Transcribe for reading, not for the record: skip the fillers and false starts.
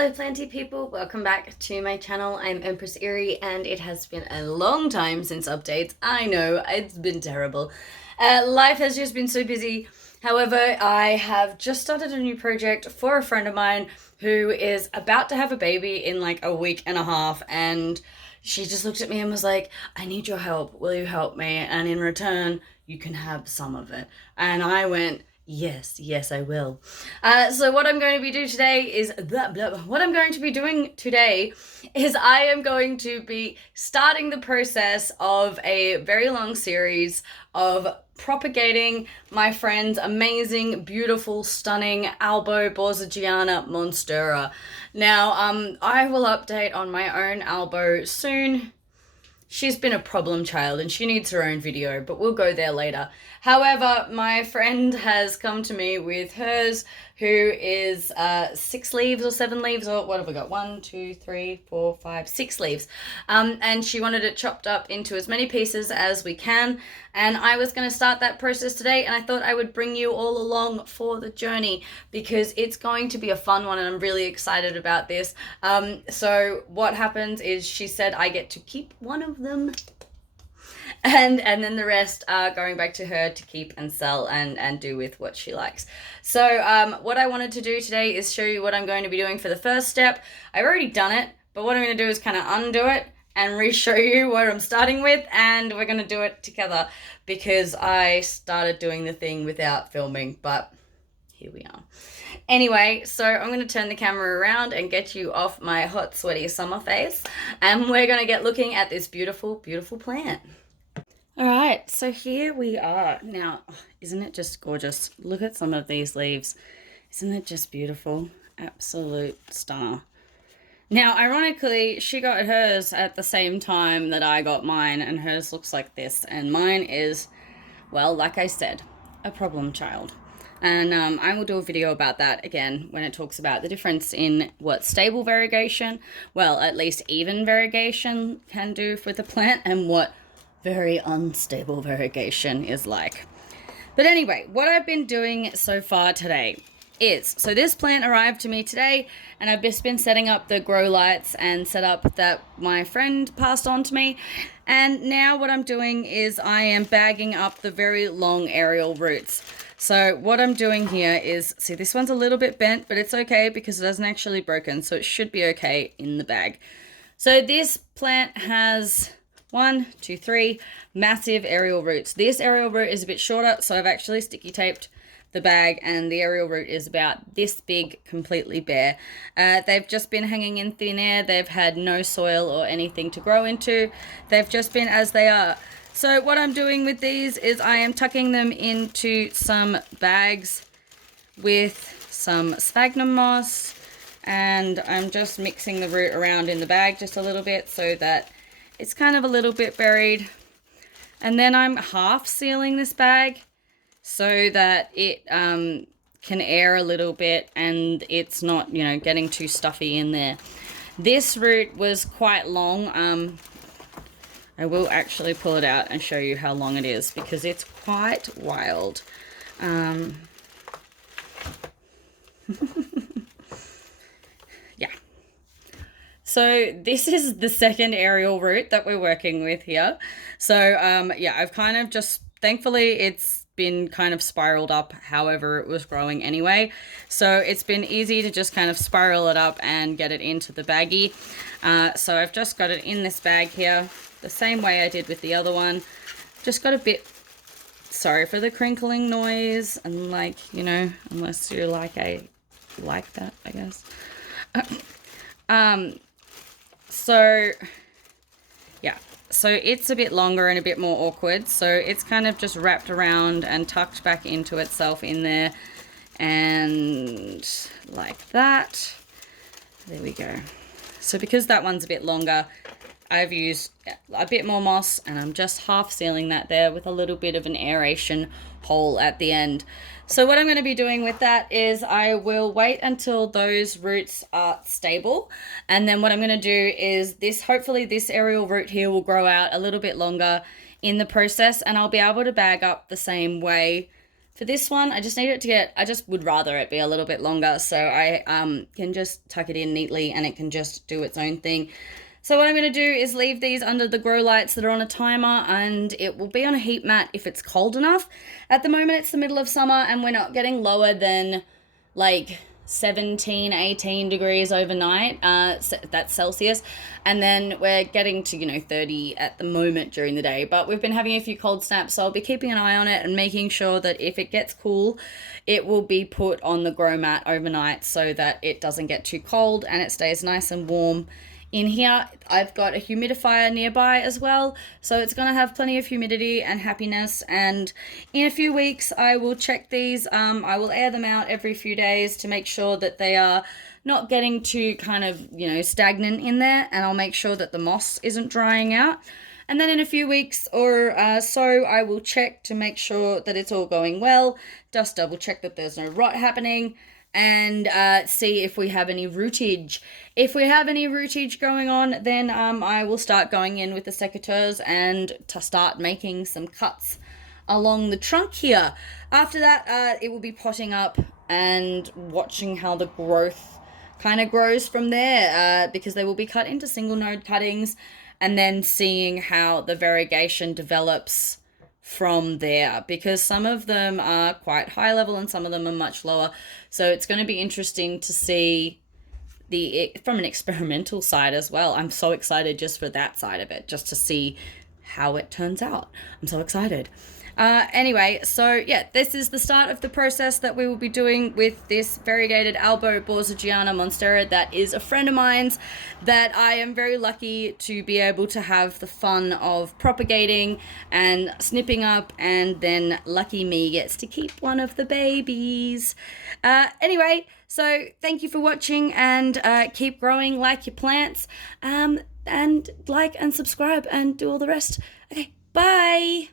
Hello Planty people, welcome back to my channel. I'm Empress Eerie and it has been a long time since updates. I know, it's been terrible. Life has just been so busy. However, I have just started a new project for a friend of mine who is about to have a baby in like a week and a half, and she just looked at me and was like, I need your help. Will you help me? And in return, you can have some of it. And I went, yes, I will. So what I'm going to be doing today is What I'm going to be doing today is I am going to be starting the process of a very long series of propagating my friend's amazing, beautiful, stunning Albo-Borsigiana monstera. Now, I will update on my own Albo soon. She's been a problem child and she needs her own video, but we'll go there later. However, my friend has come to me with hers, who is 6 leaves or 7 leaves, or what have we got? 1, 2, 3, 4, 5, 6 leaves. And she wanted it chopped up into as many pieces as we can. And I was going to start that process today, and I thought I would bring you all along for the journey because it's going to be a fun one and I'm really excited about this. So what happens is she said I get to keep one of them and then the rest are going back to her to keep and sell and do with what she likes. So what I wanted to do today is show you what I'm going to be doing for the first step. I've already done it, but what I'm going to do is kind of undo it and re-show you what I'm starting with, and we're going to do it together because I started doing the thing without filming, but here we are. Anyway, so I'm going to turn the camera around and get you off my hot, sweaty summer face, and we're going to get looking at this beautiful, beautiful plant. All right, so here we are. Now, isn't it just gorgeous? Look at some of these leaves. Isn't it just beautiful? Absolute stunner. Now, ironically, she got hers at the same time that I got mine, and hers looks like this, and mine is, well, like I said, a problem child. And I will do a video about that again when it talks about the difference in what stable variegation, well, at least even variegation can do for the plant, and what very unstable variegation is like. But anyway, what I've been doing so far today is, so this plant arrived to me today, and I've just been setting up the grow lights and setup that my friend passed on to me. And now what I'm doing is I am bagging up the very long aerial roots. So what I'm doing here is, see, this one's a little bit bent, but it's okay because it hasn't actually broken, so it should be okay in the bag. So this plant has 1, 2, 3 massive aerial roots. This aerial root is a bit shorter, so I've actually sticky taped the bag, and the aerial root is about this big, completely bare. They've just been hanging in thin air. They've had no soil or anything to grow into. They've just been as they are. So what I'm doing with these is I am tucking them into some bags with some sphagnum moss, and I'm just mixing the root around in the bag just a little bit so that it's kind of a little bit buried. And then I'm half sealing this bag so that it can air a little bit and it's not, you know, getting too stuffy in there. This root was quite long. I will actually pull it out and show you how long it is because it's quite wild. Yeah. So this is the second aerial root that we're working with here. So yeah, I've kind of just, thankfully it's been kind of spiraled up however it was growing anyway. So it's been easy to just kind of spiral it up and get it into the baggie. So I've just got it in this bag here, the same way I did with the other one. Just got a bit, sorry for the crinkling noise, and like, you know, unless you're like that, I guess. So yeah, so it's a bit longer and a bit more awkward, so it's kind of just wrapped around and tucked back into itself in there, and like that. There we go. So because that one's a bit longer, I've used a bit more moss, and I'm just half sealing that there with a little bit of an aeration hole at the end. So what I'm going to be doing with that is I will wait until those roots are stable, and then what I'm going to do is hopefully this aerial root here will grow out a little bit longer in the process, and I'll be able to bag up the same way For this one, I just need it to get, I just would rather it be a little bit longer so I can just tuck it in neatly and it can just do its own thing. So what I'm going to do is leave these under the grow lights that are on a timer, and it will be on a heat mat if it's cold enough. At the moment it's the middle of summer and we're not getting lower than like 17, 18 degrees overnight, that's Celsius, and then we're getting to 30 at the moment during the day, but we've been having a few cold snaps, so I'll be keeping an eye on it and making sure that if it gets cool, it will be put on the grow mat overnight so that it doesn't get too cold and it stays nice and warm. In here, I've got a humidifier nearby as well, so it's going to have plenty of humidity and happiness, and in a few weeks I will check these. I will air them out every few days to make sure that they are not getting too kind of, stagnant in there, and I'll make sure that the moss isn't drying out. And then in a few weeks or so, I will check to make sure that it's all going well, just double check that there's no rot happening, and see if we have any rootage. If we have any rootage going on, then I will start going in with the secateurs and to start making some cuts along the trunk here. After that, it will be potting up and watching how the growth kind of grows from there, because they will be cut into single node cuttings, and then seeing how the variegation develops from there, because some of them are quite high level and some of them are much lower. So it's going to be interesting to see from an experimental side as well. I'm so excited just for that side of it, just to see how it turns out. I'm so excited. Anyway, so yeah, this is the start of the process that we will be doing with this variegated Albo Borsigiana monstera that is a friend of mine's, that I am very lucky to be able to have the fun of propagating and snipping up, and then lucky me gets to keep one of the babies. Anyway, so thank you for watching, and keep growing like your plants, and like and subscribe and do all the rest. Okay, bye!